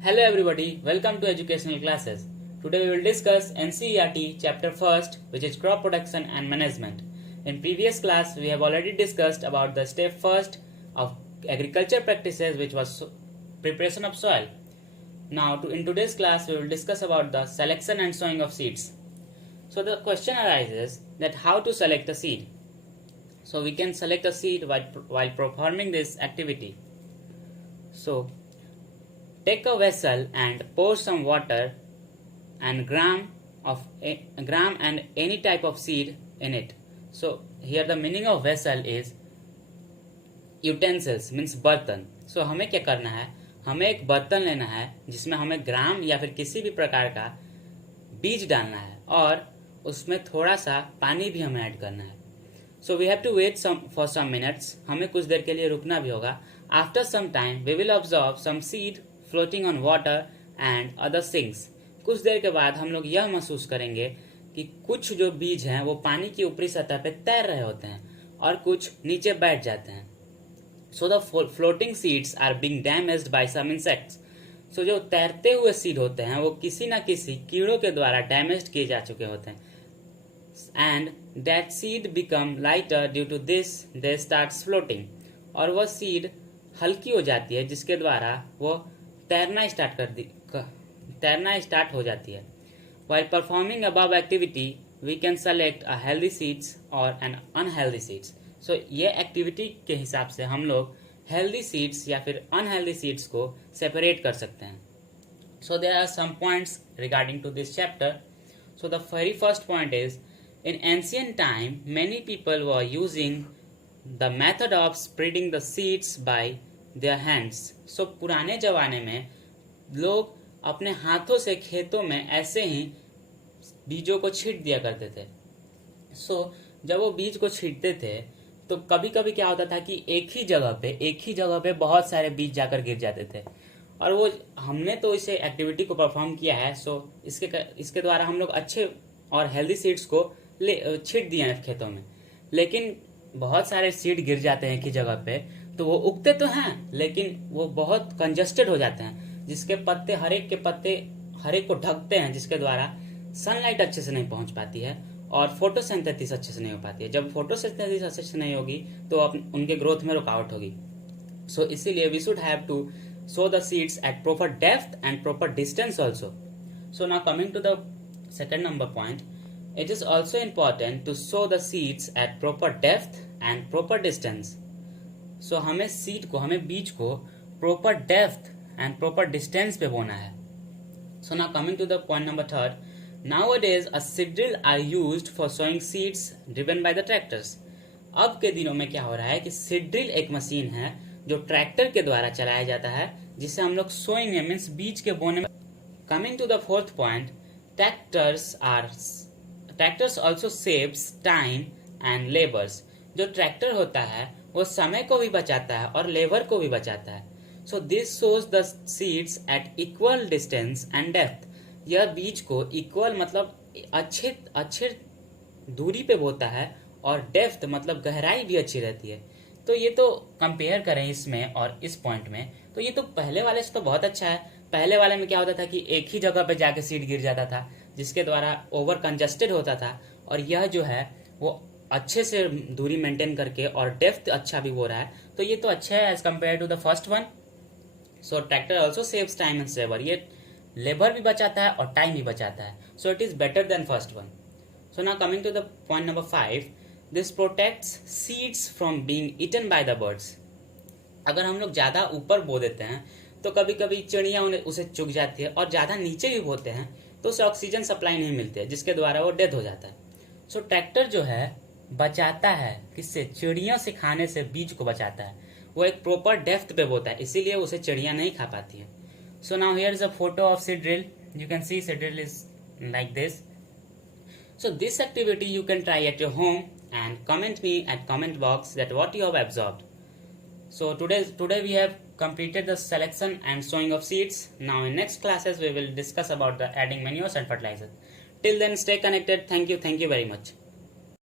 Hello everybody, welcome to educational classes. Today we will discuss NCERT chapter 1st, which is crop protection and management. In previous class we have already discussed about the step 1st of agriculture practices, which was preparation of soil. Now in today's class we will discuss about the selection and sowing of seeds. So the question arises that how to select a seed. So we can select a seed while performing this activity. So take a vessel and pour some water and gram and any type of seed in it. So here the meaning of vessel is utensils, means बर्तन. So हमें क्या करना है, हमें एक बर्तन लेना है जिसमें हमें ग्राम या फिर किसी भी प्रकार का बीज डालना है और उसमें थोड़ा सा पानी भी हमें ऐड करना है. So we have to wait for some minutes. हमें कुछ देर के लिए रुकना भी होगा. After some time we will observe some seed floating on water and other things. कुछ देर के बाद हम लोग यह महसूस करेंगे कि कुछ जो बीज हैं वो पानी की ऊपरी सतह पे तैर रहे होते हैं और कुछ नीचे बैठ जाते हैं. So the floating seeds are being damaged by some insects. So जो तैरते हुए सीड होते हैं वो किसी न किसी कीड़ों के द्वारा डैमेज किए जा चुके होते हैं. And that seed become lighter due to this they starts floating. और वह सीड हल्की हो जाती है जिसके द्वारा वो तैरना स्टार्ट हो जाती है. While performing above activity, we can select a healthy seeds or an unhealthy seeds. So ये एक्टिविटी के हिसाब से हम लोग healthy seeds या फिर unhealthy seeds को separate कर सकते हैं. So there are some points regarding to this chapter. So the very first point is, in ancient time, many people were using the method of spreading the seeds by their hands. So पुराने जमाने में लोग अपने हाथों से खेतों में ऐसे ही बीजों को छींट दिया करते थे. So जब वो बीज को छींटते थे तो कभी कभी क्या होता था कि एक ही जगह पे बहुत सारे बीज जाकर गिर जाते थे. और वो हमने तो इसे एक्टिविटी को परफॉर्म किया है. सो इसके द्वारा हम लोग अच्छे और हेल्दी सीड्स को छींट दिए हैं खेतों में. लेकिन बहुत सारे सीड गिर जाते हैं एक ही जगह पे, तो वो उगते तो हैं लेकिन वो बहुत कंजस्टेड हो जाते हैं, जिसके पत्ते हर एक को ढकते हैं, जिसके द्वारा सनलाइट अच्छे से नहीं पहुंच पाती है और फोटोसिंथेसिस अच्छे से नहीं हो पाती है. जब फोटोसिंथेसिस अच्छे से नहीं होगी तो उनके ग्रोथ में रुकावट होगी. सो इसीलिए we should have to sow the seeds at proper depth and proper distance also. So now coming to the second number point, it is also important to sow the seeds at proper depth and proper distance. So हमें बीज को proper depth and proper distance पे बोना है. So now coming to the point number third, nowadays a seed drill are used for sowing seeds driven by the tractors. अब के दिनों में क्या हो रहा है कि सीड ड्रिल एक मशीन है जो ट्रैक्टर के द्वारा चलाया जाता है, जिससे हम लोग सोइंग में मीन्स बीज के बोने में. Coming to the fourth point, tractors also saves time and labours. जो ट्रैक्टर होता है वो समय को भी बचाता है और लेबर को भी बचाता है. So this sows the seeds at equal distance and depth. यह बीज को इक्वल मतलब अच्छे दूरी पे बोता है और डेप्थ मतलब गहराई भी अच्छी रहती है. तो ये तो कंपेयर करें इसमें और इस पॉइंट में, तो ये तो पहले वाले से तो बहुत अच्छा है. पहले वाले में क्या होता था कि एक ही जगह पे जाके सीड गिर जाता था, जिसके द्वारा ओवर कंजस्टेड होता था. और यह जो है वो अच्छे से दूरी मेंटेन करके और डेप्थ अच्छा भी हो रहा है. तो ये तो अच्छा है as compare to the first one. So tractor also saves time and labour. ये लेबर भी बचाता है और टाइम भी बचाता है. So it is better than first one. So now coming to the point number 5, this protects seeds from being eaten by the birds. अगर हम लोग ज्यादा ऊपर बो देते हैं तो कभी कभी चिड़िया उसे चुग जाती है, और ज्यादा नीचे भी बोते हैं तो उसे ऑक्सीजन सप्लाई नहीं मिलती है, जिसके द्वारा वो डेथ हो जाता है. सो ट्रैक्टर जो है बचाता है किससे, चिड़ियों से खाने से बीज को बचाता है. वो एक प्रॉपर डेप्थ पे बोता है, इसीलिए उसे चिड़िया नहीं खा पाती है. So now here is a photo of seed drill. You can see seed drill is like this. So this activity you can try at your home and comment me at comment box that what you have absorbed. So today we have completed the selection and sowing of seeds. Now in next classes we will discuss about the adding manures and fertilizers. Till then stay connected. Thank you very much.